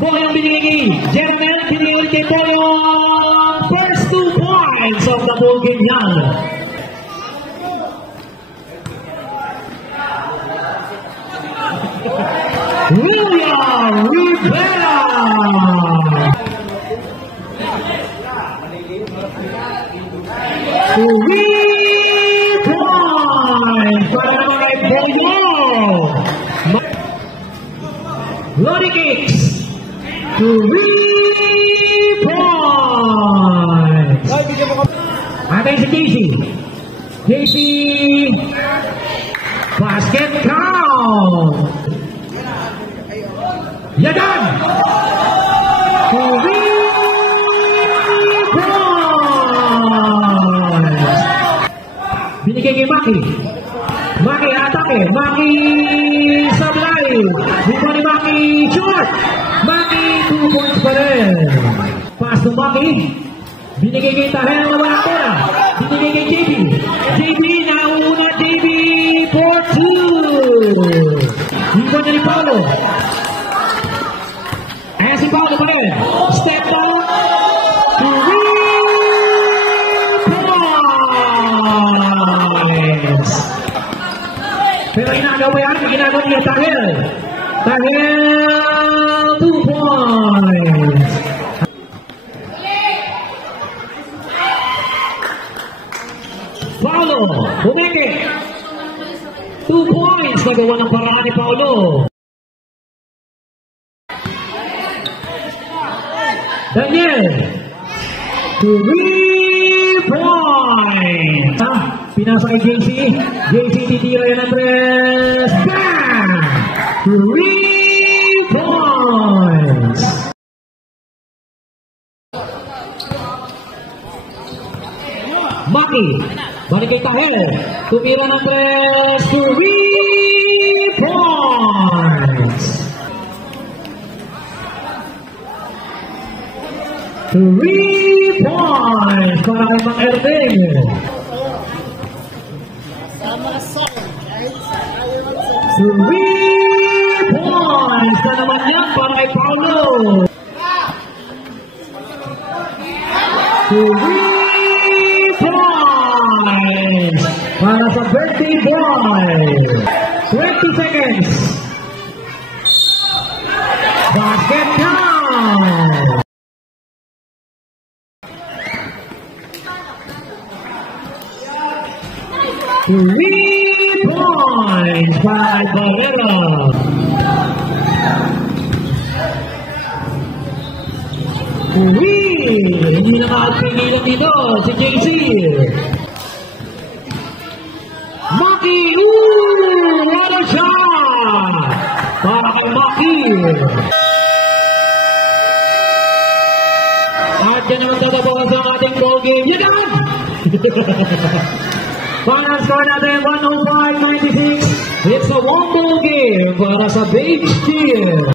Boyong binigay kay Jermel, binigay kay Boyong. First 2 points of the ball game yan. William Rivera. 3 points para naman kay Boyong. Lodi Kicks. 3 points. Atay si Casey. Casey. Basket count. Yadan. 3 points. Binigay kay Maki. Maki atake. Maki sablay. Dito ni Maki short. Maki 2 points pa rin. Pass to Maki. Binigay kay Tahel na wala ko na. Binigay kay JB. JB nauna JB for 2. Dito na ni Paolo. Ayan si Paolo pa rin. Step down. 3 points. Pero ginagawa yan. Ginagawa niya Tahel. Tahel 2 points. Paolo, bumigit. 2 points. Nagawa ng paraan ni Paolo. Daniel. 3 points. Pinasa kay JC. JC titira yan Andres. Bam! 3 points. Maki. Balik kay Tahel. Tumira ng Andres. 3 points. 3 points para kay Mang Erding. 3 points na naman yan para kay Paolo. 3 points para sa birthday boy. 20 seconds. Basket count. 3 points by Barrera. Hindi na makapigilan dito si JC. Maki, what a shot! Para kay Maki. At yan naman tababawas ang ating ball game. Yan! Final score natin 105-96. It's a one-ball game para sa Beige Team.